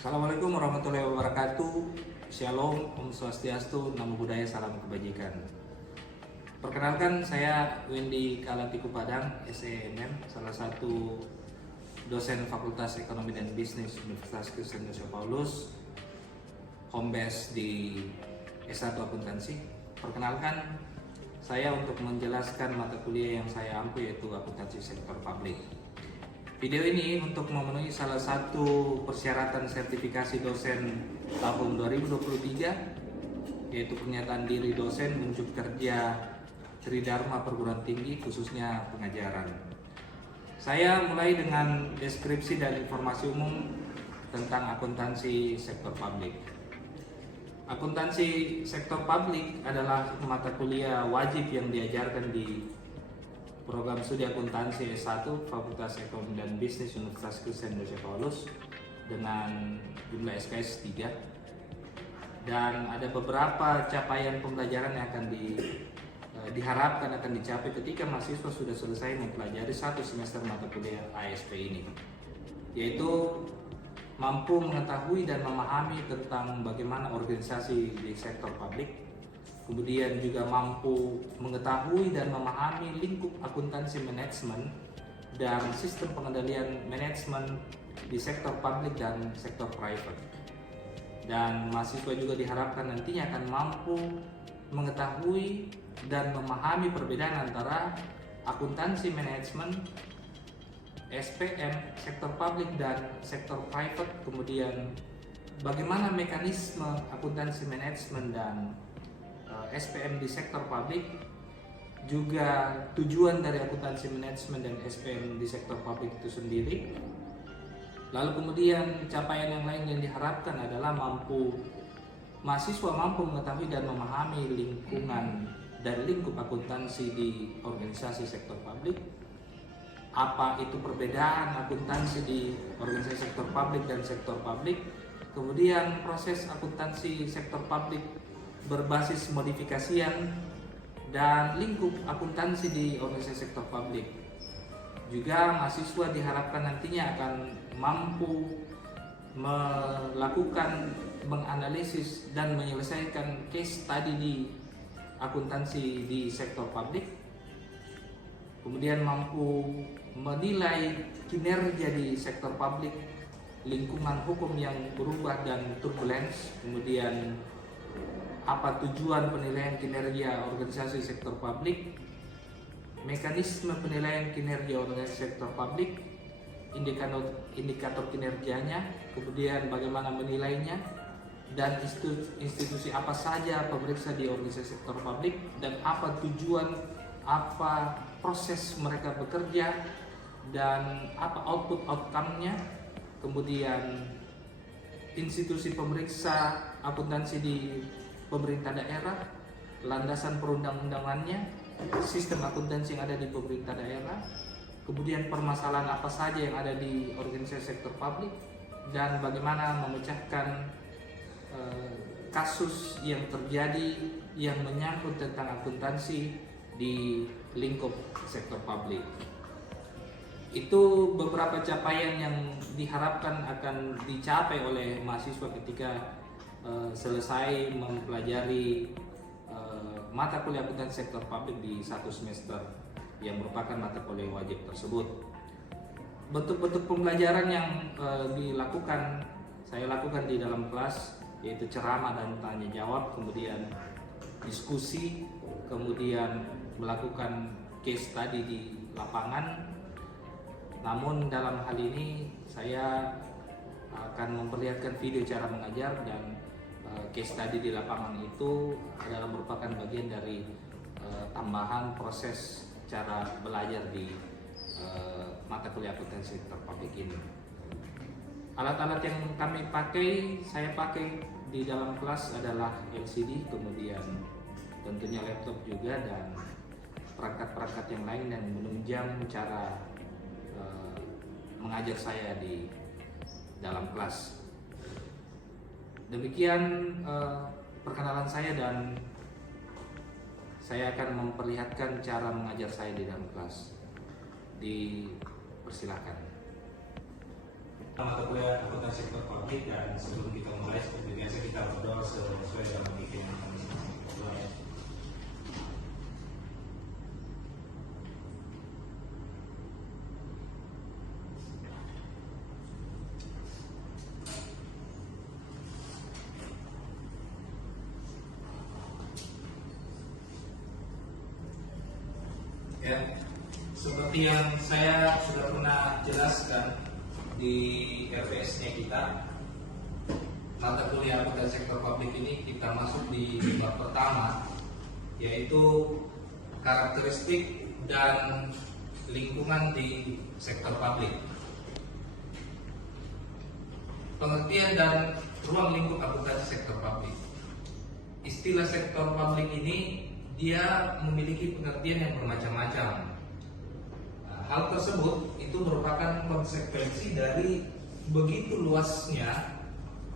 Assalamualaikum warahmatullahi wabarakatuh. Shalom, Om Swastiastu, Namo Buddhaya, Salam Kebajikan. Perkenalkan, saya Wendy Kalatiku Padang, SEMM, salah satu dosen Fakultas Ekonomi dan Bisnis Universitas Kristen Indonesia Paulus, home base di S1 Akuntansi. Perkenalkan, saya untuk menjelaskan mata kuliah yang saya ampu yaitu akuntansi sektor publik. Video ini untuk memenuhi salah satu persyaratan sertifikasi dosen tahun 2023, yaitu pernyataan diri dosen unjuk kerja Tridharma Perguruan Tinggi, khususnya pengajaran. Saya mulai dengan deskripsi dan informasi umum tentang akuntansi sektor publik. Akuntansi sektor publik adalah mata kuliah wajib yang diajarkan di program studi akuntansi S1 Fakultas Ekonomi dan Bisnis Universitas Kristen Indonesia Paulus dengan jumlah SKS 3, dan ada beberapa capaian pembelajaran yang akan diharapkan akan dicapai ketika mahasiswa sudah selesai mempelajari satu semester mata kuliah ASP ini, yaitu mampu mengetahui dan memahami tentang bagaimana organisasi di sektor publik, kemudian juga mampu mengetahui dan memahami lingkup akuntansi manajemen dan sistem pengendalian manajemen di sektor publik dan sektor private. Dan mahasiswa juga diharapkan nantinya akan mampu mengetahui dan memahami perbedaan antara akuntansi manajemen, SPM, sektor publik dan sektor private, kemudian bagaimana mekanisme akuntansi manajemen dan SPM di sektor publik, juga tujuan dari akuntansi manajemen dan SPM di sektor publik itu sendiri. Lalu kemudian capaian yang lain yang diharapkan adalah mahasiswa mampu mengetahui dan memahami lingkungan dan lingkup akuntansi di organisasi sektor publik, apa itu perbedaan akuntansi di organisasi sektor publik dan sektor publik, kemudian proses akuntansi sektor publik berbasis modifikasian dan lingkup akuntansi di organisasi sektor publik. Juga mahasiswa diharapkan nantinya akan mampu melakukan, menganalisis dan menyelesaikan case study di akuntansi di sektor publik, kemudian mampu menilai kinerja di sektor publik, lingkungan hukum yang berubah dan turbulence, kemudian apa tujuan penilaian kinerja organisasi sektor publik, mekanisme penilaian kinerja organisasi sektor publik, indikator kinerjanya, kemudian bagaimana menilainya, dan institusi apa saja pemeriksa di organisasi sektor publik, dan apa tujuan, apa proses mereka bekerja, dan apa outcome-nya, kemudian institusi pemeriksa akuntansi di pemerintah daerah, landasan perundang-undangannya, sistem akuntansi yang ada di pemerintah daerah, kemudian permasalahan apa saja yang ada di organisasi sektor publik, dan bagaimana memecahkan kasus yang terjadi yang menyangkut tentang akuntansi di lingkup sektor publik. Itu beberapa capaian yang diharapkan akan dicapai oleh mahasiswa ketika selesai mempelajari mata kuliah akuntansi sektor publik di satu semester yang merupakan mata kuliah wajib tersebut. Bentuk-bentuk pembelajaran yang dilakukan, saya lakukan di dalam kelas, yaitu ceramah dan tanya jawab, kemudian diskusi, kemudian melakukan case study di lapangan. Namun dalam hal ini saya akan memperlihatkan video cara mengajar, dan case study di lapangan itu adalah merupakan bagian dari tambahan proses cara belajar di mata kuliah akuntansi sektor publik ini. Alat-alat yang saya pakai di dalam kelas adalah LCD, kemudian tentunya laptop juga, dan perangkat-perangkat yang lain yang menunjang cara mengajar saya di dalam kelas. Demikian perkenalan saya, dan saya akan memperlihatkan cara mengajar saya di dalam kelas. Dipersilakan. mata kuliah akuntansi sektor publik, dan sebelum kita mulai seperti biasa kita berdoa sesuai dengan pemikiran kami. Ya, seperti yang saya sudah pernah jelaskan di RPS-nya kita, mata kuliah akuntansi sektor publik ini kita masuk di bab pertama, yaitu karakteristik dan lingkungan di sektor publik. Pengertian dan ruang lingkup akuntansi sektor publik. Istilah sektor publik ini dia memiliki pengertian yang bermacam-macam. Nah, hal tersebut itu merupakan konsekuensi dari begitu luasnya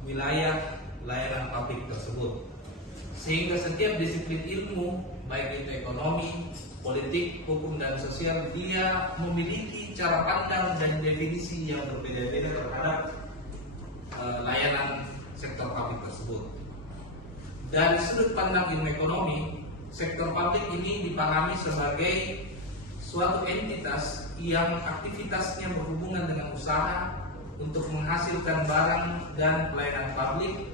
wilayah layanan publik tersebut, sehingga setiap disiplin ilmu, baik itu ekonomi, politik, hukum, dan sosial, dia memiliki cara pandang dan definisi yang berbeda-beda terhadap layanan sektor publik tersebut. Dari sudut pandang ilmu ekonomi, sektor publik ini dipahami sebagai suatu entitas yang aktivitasnya berhubungan dengan usaha untuk menghasilkan barang dan pelayanan publik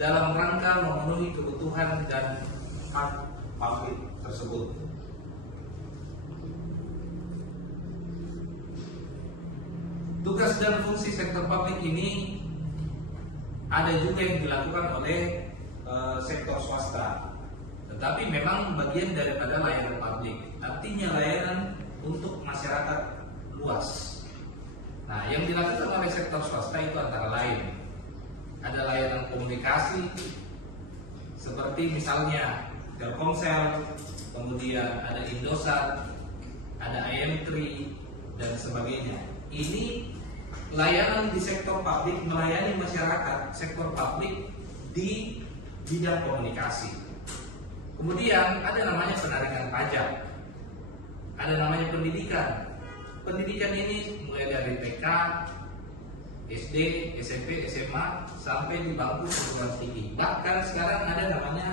dalam rangka memenuhi kebutuhan dan hak publik tersebut. Tugas dan fungsi sektor publik ini ada juga yang dilakukan oleh sektor swasta, tetapi memang bagian daripada layanan publik, artinya layanan untuk masyarakat luas. Nah, yang dilakukan oleh sektor swasta itu antara lain ada layanan komunikasi, seperti misalnya Telkomsel, kemudian ada Indosat, ada IM3, dan sebagainya. Ini layanan di sektor publik, melayani masyarakat sektor publik di bidang komunikasi. Kemudian ada namanya penarikan pajak, ada namanya pendidikan. Pendidikan ini mulai dari TK, SD, SMP, SMA sampai di bangku perguruan tinggi. Bahkan sekarang ada namanya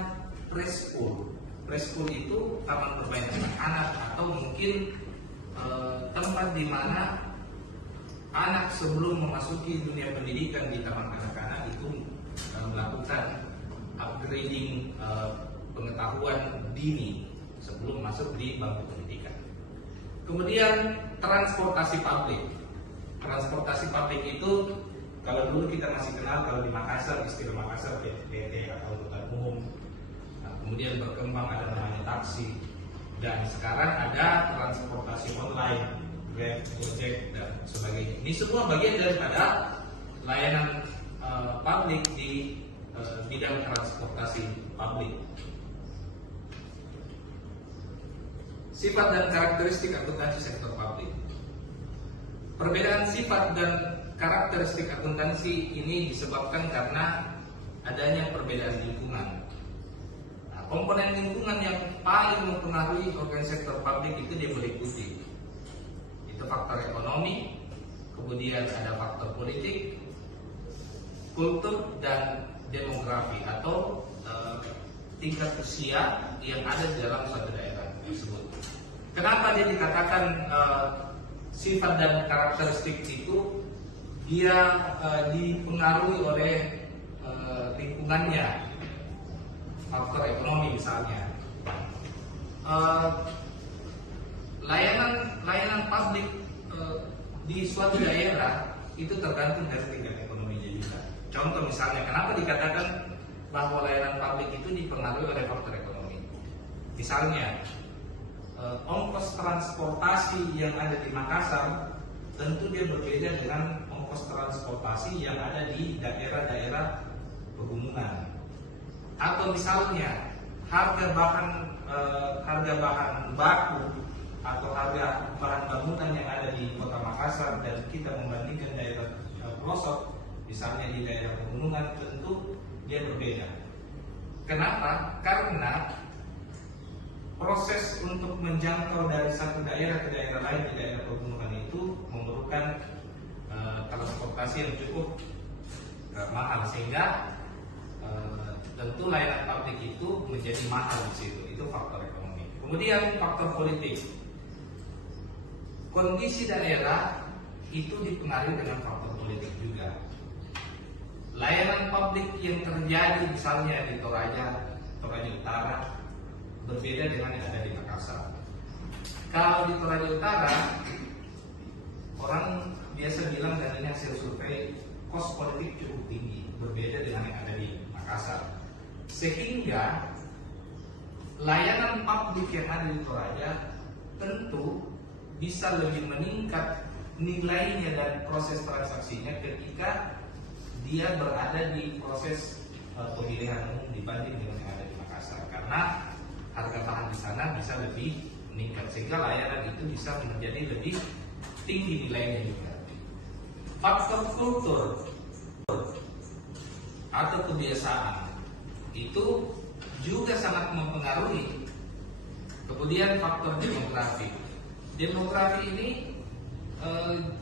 preschool. Preschool itu taman bermain anak-anak, atau mungkin tempat di mana anak sebelum memasuki dunia pendidikan di taman kanak-kanak itu melakukan upgrading pengetahuan dini sebelum masuk di bangku pendidikan. Kemudian transportasi publik. Transportasi publik itu kalau dulu kita masih kenal, kalau di Makassar, istilah Makassar PT atau angkutan umum. Nah, kemudian berkembang ada namanya taksi, dan sekarang ada transportasi online, Grab, Gojek, dan sebagainya. Ini semua bagian daripada layanan publik di bidang transportasi publik. Sifat dan karakteristik akuntansi sektor publik. Perbedaan sifat dan karakteristik akuntansi ini disebabkan karena adanya perbedaan lingkungan. Nah, komponen lingkungan yang paling mempengaruhi organisasi sektor publik itu dia meliputi itu faktor ekonomi, kemudian ada faktor politik, kultur, dan demografi atau tingkat usia yang ada di dalam suatu daerah tersebut. Kenapa dia dikatakan sifat dan karakteristik itu dia dipengaruhi oleh lingkungannya, faktor ekonomi misalnya. Layanan publik di suatu daerah itu tergantung dari tingkat ekonominya juga. Contoh misalnya, kenapa dikatakan bahwa layanan publik itu dipengaruhi oleh faktor ekonomi? Misalnya, ongkos transportasi yang ada di Makassar tentu dia berbeda dengan ongkos transportasi yang ada di daerah-daerah pegunungan. Atau misalnya harga bahan baku atau harga bahan bangunan yang ada di Kota Makassar dan kita membandingkan daerah pelosok, misalnya di daerah pegunungan, tentu dia berbeda. Kenapa? Karena proses untuk menjangkau dari satu daerah ke daerah lain di daerah pegunungan itu memerlukan transportasi yang cukup mahal, sehingga tentu layanan publik itu menjadi mahal di situ. Itu faktor ekonomi. Kemudian faktor politik. Kondisi daerah itu dipengaruhi dengan faktor politik juga. Layanan publik yang terjadi misalnya di Toraja Utara berbeda dengan yang ada di Makassar. Kalau di Toraja Utara, orang biasa bilang, dan ini hasil survei, kos politik cukup tinggi, berbeda dengan yang ada di Makassar. Sehingga layanan publik yang ada di Toraja tentu bisa lebih meningkat nilainya dan proses transaksinya ketika dia berada di proses pemilihan umum dibanding dengan yang ada di Makassar, karena harga bahan di sana bisa lebih meningkat, sehingga layanan itu bisa menjadi lebih tinggi nilainya juga. Faktor kultur atau kebiasaan itu juga sangat mempengaruhi. Kemudian faktor demografi. Demografi ini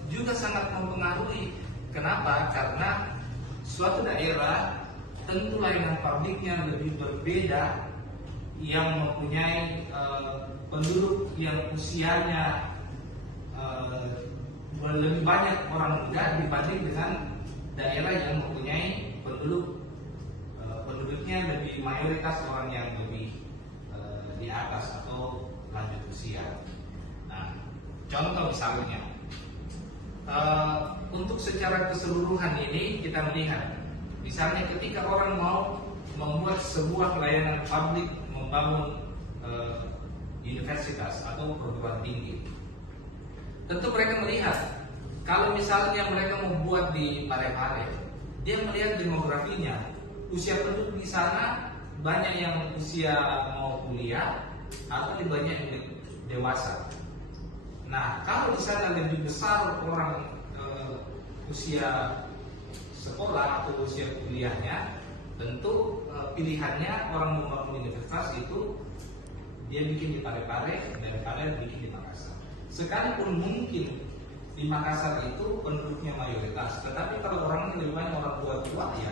juga sangat mempengaruhi. Kenapa? Karena suatu daerah tentu layanan publiknya lebih berbeda, yang mempunyai penduduk yang usianya lebih banyak orang muda dibanding dengan daerah yang mempunyai penduduknya lebih mayoritas orang yang lebih di atas atau lanjut usia. Nah, contoh misalnya, untuk secara keseluruhan ini kita melihat, misalnya ketika orang mau membuat sebuah layanan publik, membangun universitas atau perguruan tinggi, tentu mereka melihat, kalau misalnya mereka membuat di Parepare, dia melihat demografinya, usia penduduk di sana banyak yang usia mau kuliah atau banyak yang dewasa. Nah, kalau di sana lebih besar orang usia sekolah atau usia kuliahnya, tentu pilihannya orang membangun universitas itu dia bikin di Parepare daripada bikin di Makassar. Sekalipun mungkin di Makassar itu penduduknya mayoritas, tetapi kalau orangnya lebih banyak orang tua-tua, ya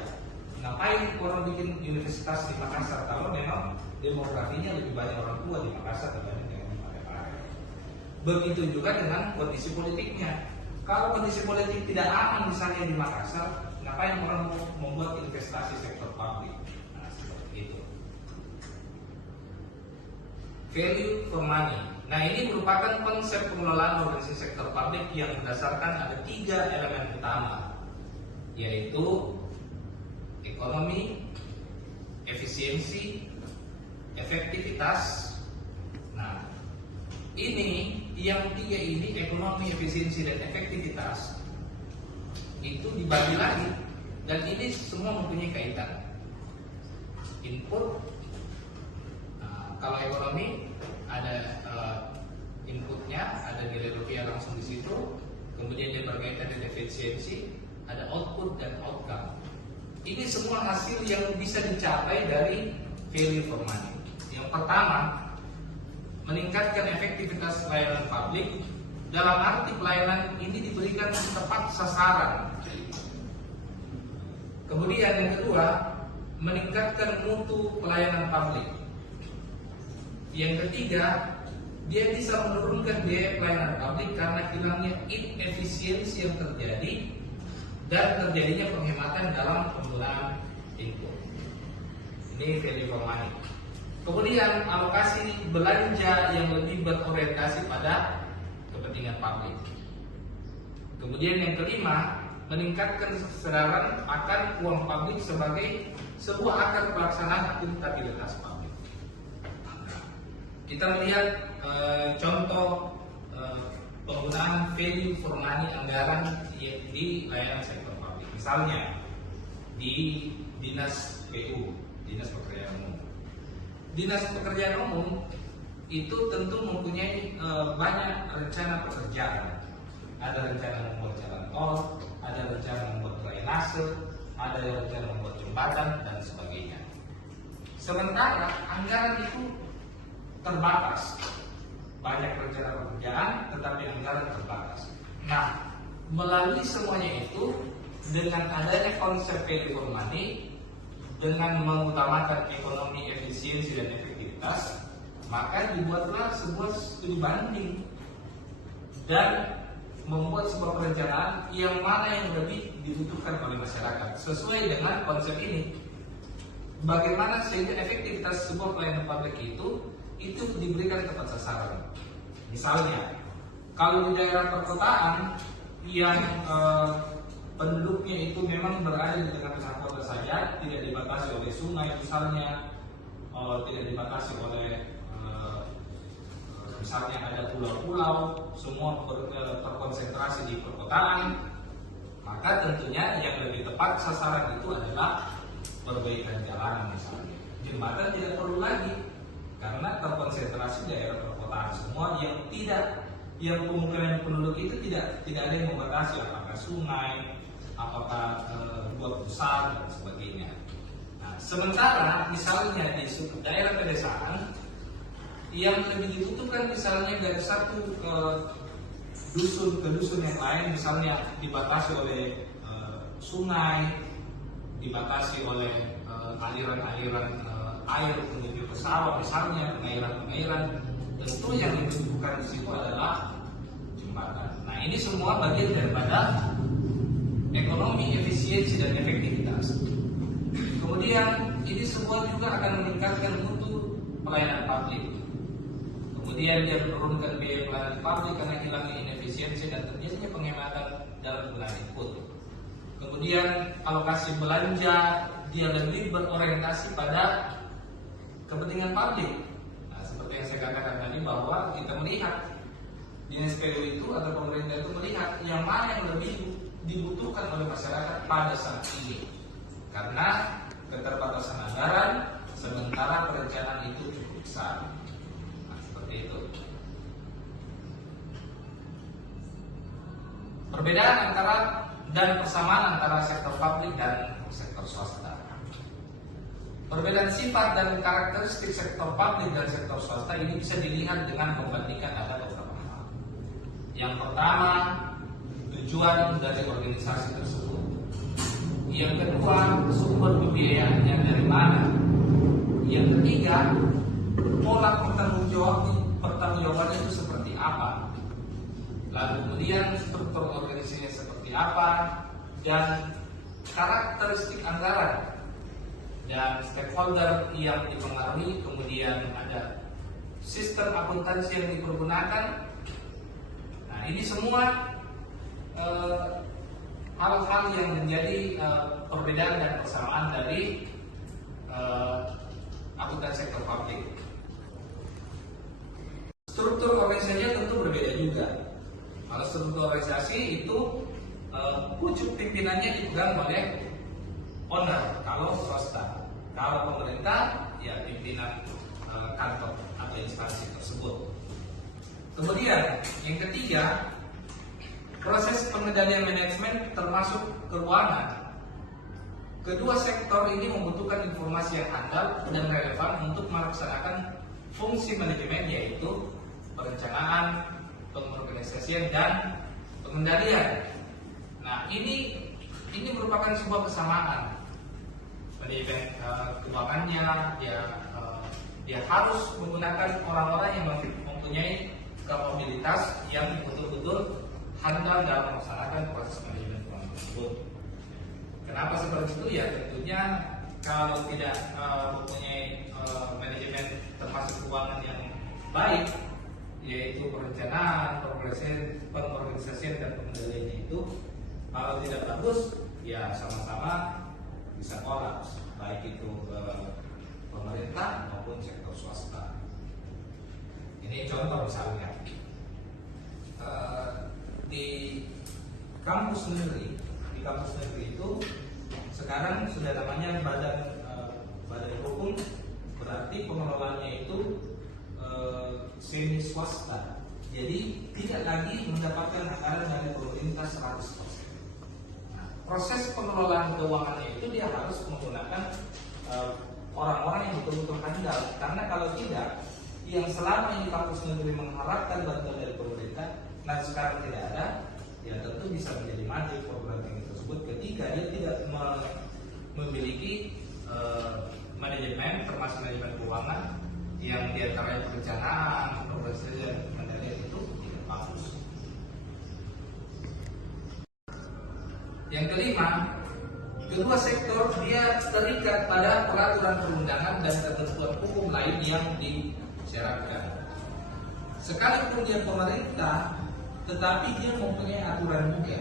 ngapain orang bikin universitas di Makassar kalau memang demografinya lebih banyak orang tua di Makassar dibanding dengan di Parepare. Begitu juga dengan kondisi politiknya. Kalau kondisi politik tidak aman misalnya di Makassar, ngapain orang mau membuat investasi sektor publik? Nah, seperti itu. Value for money. Nah, ini merupakan konsep pengelolaan organisasi sektor publik yang berdasarkan ada 3 elemen utama, yaitu ekonomi, efisiensi, efektivitas. Nah, ini yang 3 ini, ekonomi, efisiensi, dan efektivitas, itu dibagi lagi, dan ini semua mempunyai kaitan. Input, kalau ekonomi ada inputnya, ada nilai rupiah langsung di situ, kemudian dia berkaitan dengan efisiensi, ada output dan outcome. Ini semua hasil yang bisa dicapai dari value for money. Yang pertama, meningkatkan efektivitas pelayanan publik, dalam arti pelayanan ini diberikan tepat sasaran. Kemudian yang kedua, meningkatkan mutu pelayanan publik. Yang ketiga, dia bisa menurunkan biaya pelayanan publik karena hilangnya inefisiensi yang terjadi dan terjadinya penghematan dalam penggunaan input. Ini value for money. Kemudian alokasi belanja yang lebih berorientasi pada kepentingan publik. Kemudian yang kelima, meningkatkan kesadaran akan uang publik sebagai sebuah akar pelaksanaan akuntabilitas publik. Kita melihat contoh penggunaan value for money anggaran di layanan sektor publik. Misalnya di Dinas PU, Dinas Pekerjaan Umum. Dinas Pekerjaan Umum itu tentu mempunyai banyak rencana pekerjaan. Ada rencana membuat jalan tol, ada rencana membuat drainase, ada rencana membuat jembatan dan sebagainya. Sementara anggaran itu terbatas. Banyak rencana pekerjaan, tetapi anggaran terbatas. Nah, melalui semuanya itu, dengan adanya konsep value for money, dengan mengutamakan ekonomi, efisiensi, dan efektivitas, maka dibuatlah sebuah studi banding dan membuat sebuah perencanaan yang mana yang lebih dibutuhkan oleh masyarakat sesuai dengan konsep ini. Bagaimana sehingga efektivitas sebuah pelayanan publik itu diberikan tepat sasaran. Misalnya, kalau di daerah perkotaan yang penduduknya itu memang berada di tengah-tengah kota saja, tidak dibatasi oleh sungai misalnya, tidak dibatasi oleh misalnya ada pulau-pulau, semua terkonsentrasi di perkotaan, maka tentunya yang lebih tepat sasaran itu adalah perbaikan jalan misalnya. Jembatan tidak perlu lagi karena terkonsentrasi daerah perkotaan semua yang pemukiman penduduk itu tidak ada yang membatasi apakah sungai, apakah buat besar dan sebagainya. Nah, sementara misalnya di daerah pedesaan yang lebih dibutuhkan misalnya dari satu dusun ke dusun yang lain, misalnya dibatasi oleh sungai, dibatasi oleh aliran-aliran air menuju ke sawah misalnya, pengairan-pengairan, tentu yang dibutuhkan di situ adalah jembatan. Nah, ini semua bagian daripada ekonomi, efisiensi, dan efektivitas. Kemudian ini semua juga akan meningkatkan mutu pelayanan publik. Kemudian dia menurunkan biaya pelayanan publik karena hilangnya inefisiensi dan terjadinya penghematan dalam penggunaan input. Kemudian alokasi belanja dia lebih berorientasi pada kepentingan publik. Nah, seperti yang saya katakan tadi bahwa kita melihat dinas PU itu atau pemerintah itu melihat yang mana yang lebih dibutuhkan oleh masyarakat pada saat ini. Karena keterbatasan anggaran, sementara perencanaan itu cukup besar. Itu. Perbedaan antara dan persamaan antara sektor publik dan sektor swasta. Perbedaan sifat dan karakteristik sektor publik dan sektor swasta ini bisa dilihat dengan membandingkan ada beberapa hal. Yang pertama, tujuan dari organisasi tersebut. Yang kedua, sumber pembiayaannya dari mana. Yang ketiga, pola pertanggungjawabannya itu seperti apa. Lalu kemudian struktur organisasinya seperti apa dan karakteristik anggaran dan stakeholder yang dipengaruhi. Kemudian ada sistem akuntansi yang dipergunakan. Nah, ini semua hal-hal yang menjadi perbedaan dan persamaan dari akuntansi sektor publik. Struktur organisasinya tentu berbeda juga. Kalau struktur organisasi itu pucuk pimpinannya dipegang oleh owner kalau swasta. Kalau pemerintah ya pimpinan kantor atau instansi tersebut. Kemudian yang ketiga, proses pengendalian manajemen termasuk keuangan. Kedua sektor ini membutuhkan informasi yang handal dan relevan untuk melaksanakan fungsi manajemen, yaitu perencanaan, pengorganisasian, dan pengendalian. Nah, ini merupakan sebuah kesamaan. Manajemen keuangannya dia harus menggunakan orang-orang yang mempunyai kapabilitas yang betul-betul handal dalam melaksanakan proses manajemen keuangan tersebut. Kenapa seperti itu? Ya tentunya kalau tidak mempunyai manajemen termasuk keuangan yang baik, yaitu perencanaan, pengorganisasian, dan pengendaliannya itu kalau tidak bagus, ya sama-sama bisa kolaps, baik itu pemerintah maupun sektor swasta. Ini contoh misalnya di kampus negeri itu sekarang sudah namanya badan hukum, berarti pengelolaannya itu semi swasta. Jadi tidak lagi mendapatkan anggaran dari pemerintah 100%. Nah, proses pengelolaan keuangannya itu dia harus menggunakan orang-orang yang betul-betul handal. Karena kalau tidak, yang selama ini kampus negeri mengharapkan bantuan dari pemerintah, nah sekarang tidak ada, ya tentu bisa menjadi maju program ini tersebut ketika dia tidak memiliki manajemen, termasuk manajemen keuangan yang diantaranya perencanaan, progresi dan pengendalian itu tidak bagus. Yang kelima, kedua sektor dia terikat pada peraturan perundangan dan ketentuan hukum lain yang disyaratkan. Sekalipun dia pemerintah, tetapi dia mempunyai aturan juga.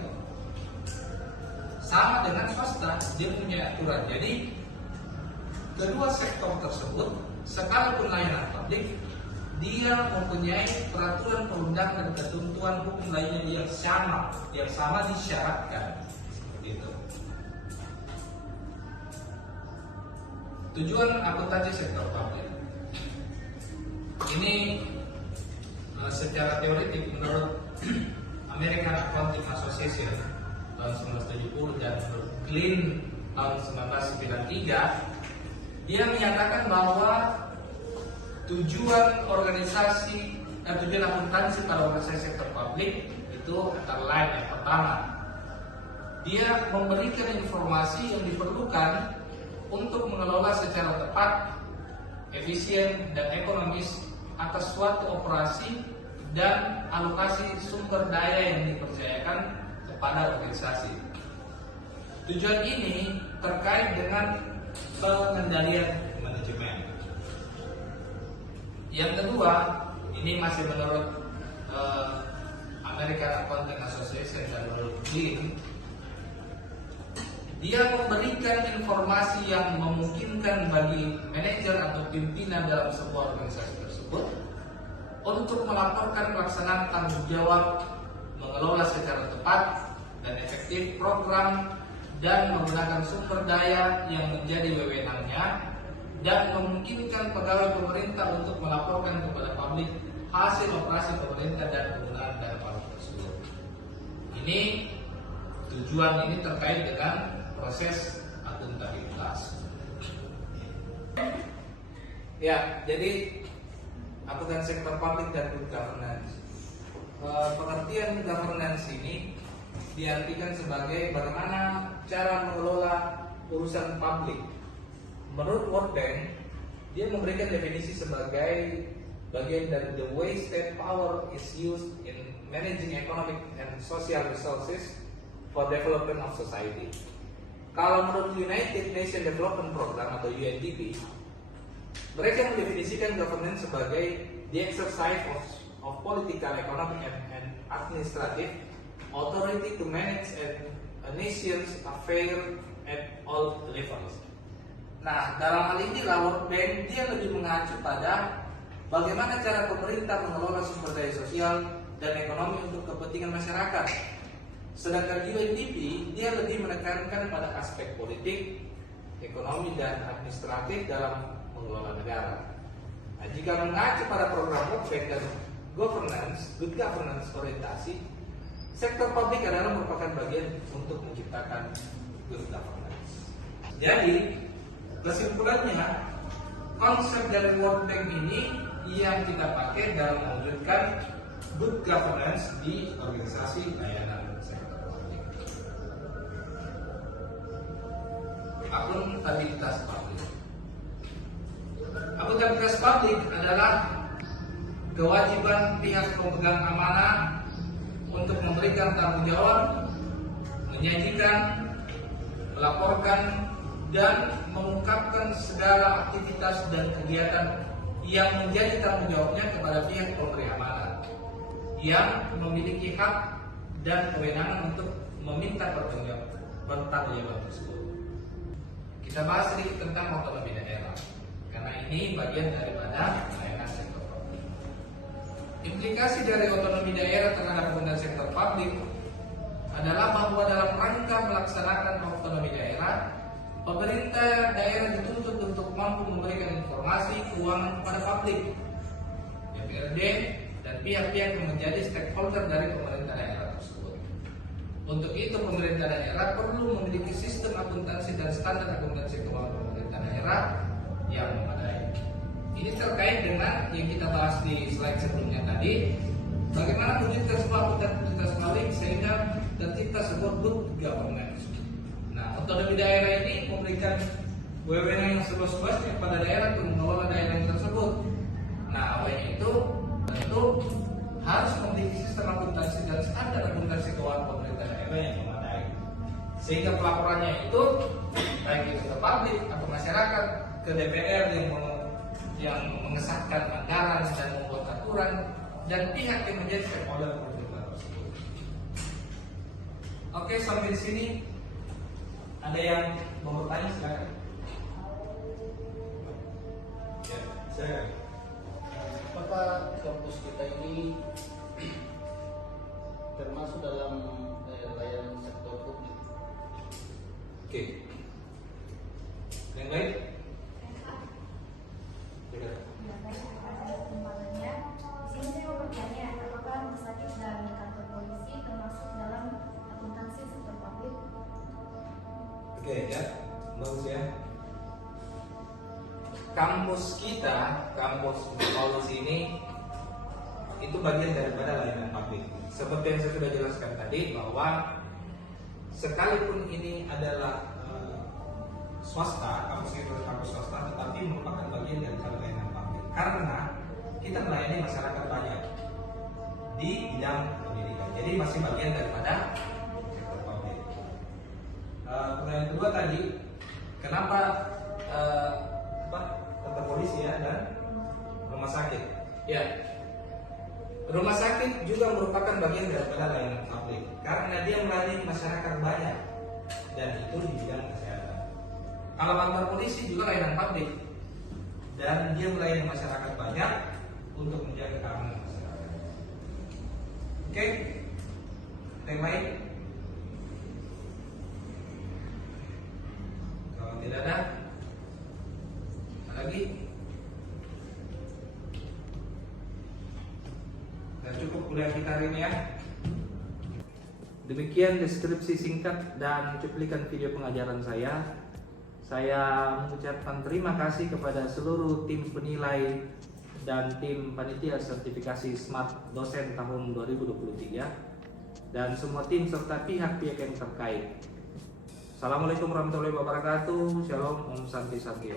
Sama dengan swasta, dia punya aturan. Jadi kedua sektor tersebut, sekalipun layanan publik, dia mempunyai peraturan perundangan dan ketentuan hukum lainnya yang sama disyaratkan. Gitu. Tujuan akuntansi sektor publik ini secara teoretik menurut American Accounting Association tahun 1970 dan menurut Klein tahun 1993, dia menyatakan bahwa tujuan tujuan akuntansi pada organisasi sektor publik itu antara lain yang pertama, dia memberikan informasi yang diperlukan untuk mengelola secara tepat, efisien dan ekonomis atas suatu operasi dan alokasi sumber daya yang dipercayakan kepada organisasi. Tujuan ini terkait dengan pengendalian manajemen. Yang kedua, ini masih menurut American Accounting Association dan menurut Klein, dia memberikan informasi yang memungkinkan bagi manajer atau pimpinan dalam sebuah organisasi tersebut untuk melaporkan pelaksanaan tanggung jawab, mengelola secara tepat dan efektif program dan menggunakan sumber daya yang menjadi wewenangnya, dan memungkinkan pegawai pemerintah untuk melaporkan kepada publik hasil operasi pemerintah dan penggunaan dana publik tersebut. Tujuan ini terkait dengan proses akuntabilitas. Ya, jadi akuntansi sektor publik dan good governance. Pengertian governance ini diartikan sebagai bagaimana cara mengelola urusan publik. Menurut World Bank, dia memberikan definisi sebagai bagian dari the way state power is used in managing economic and social resources for development of society. Kalau menurut United Nations Development Program atau UNDP, mereka mendefinisikan governance sebagai the exercise of political, economic, and administrative authority to manage a nation's affairs at all levels. Nah, dalam hal ini World Bank dia lebih mengacu pada bagaimana cara pemerintah mengelola sumber daya sosial dan ekonomi untuk kepentingan masyarakat. Sedangkan UNDP dia lebih menekankan pada aspek politik, ekonomi dan administratif dalam mengelola negara. Nah, jika mengacu pada program World Bank dan good governance orientasi, sektor publik adalah merupakan bagian untuk menciptakan good governance. Jadi kesimpulannya, konsep dari World Bank ini yang kita pakai dalam mewujudkan good governance di organisasi layanan sektor publik. Akuntabilitas publik. Akuntabilitas publik adalah kewajiban pihak pemegang amanah untuk memberikan tanggung jawab, menyajikan, melaporkan, dan mengungkapkan segala aktivitas dan kegiatan yang menjadi tanggung jawabnya kepada pihak pemberi amanah yang memiliki hak dan kewenangan untuk meminta pertanggungjawaban tersebut. Kita bahas sedikit tentang otonomi daerah, karena ini bagian daripada layanan sektor publik. Implikasi dari otonomi daerah terhadap penggunaan sektor publik adalah bahwa dalam rangka melaksanakan otonomi daerah, pemerintah daerah dituntut untuk mampu memberikan informasi keuangan kepada publik, DPRD, dan pihak-pihak yang menjadi stakeholder dari pemerintah daerah tersebut. Untuk itu, pemerintah daerah perlu memiliki sistem akuntansi dan standar akuntansi keuangan pemerintah daerah yang memadai. Ini terkait dengan yang kita bahas di slide sebelumnya tadi, Bagaimana mewujudkan sebuah akuntabilitas publik sehingga tercipta sebuah good governance. Nah, otonomi daerah ini memberikan wewenang yang seluas-luasnya pada daerah untuk mengelola daerah tersebut. Nah, awalnya itu tentu harus memiliki sistem akuntansi dan standar akuntansi keuangan pemerintah daerah yang memadai, sehingga pelaporannya itu baik itu ke publik atau masyarakat, ke DPR yang mengesahkan anggaran dan membuat aturan, dan pihak yang menjadi stakeholder pemerintah tersebut. Oke, sampai di sini ada yang mau bertanya, silakan. Ya, saya. Apakah kampus kita ini termasuk dalam layanan sektor publik? Oke. Yang lain? Di sini saya mau bertanya, apakah rumah sakit dan kantor polisi termasuk dalam akuntansi sektor publik? Oke, ya, bagus ya. Kampus kita, kampus polisi ini itu bagian daripada layanan publik. Seperti yang saya sudah jelaskan tadi, bahwa sekalipun ini adalah swasta, kampus itu kampus swasta, tetapi merupakan bagian dari layanan publik karena kita melayani masyarakat banyak di bidang pendidikan. Jadi masih bagian daripada sektor publik. Pertanyaan kedua tadi, kenapa kantor polisi ya dan rumah sakit? Ya, rumah sakit juga merupakan bagian daripada layanan publik karena dia melayani masyarakat banyak dan itu di bidang kesehatan. Kalau kantor polisi juga layanan publik dan dia melayani masyarakat banyak untuk menjaga keamanan masyarakat. Oke, yang lain? Kalau tidak ada lagi, dan cukup kuliah kita hari ini ya. Demikian deskripsi singkat dan cuplikan video pengajaran saya. Saya mengucapkan terima kasih kepada seluruh tim penilai dan tim panitia sertifikasi Smart Dosen tahun 2023 dan semua tim serta pihak-pihak yang terkait. Assalamualaikum warahmatullahi wabarakatuh. Shalom, Om Santi Satyo.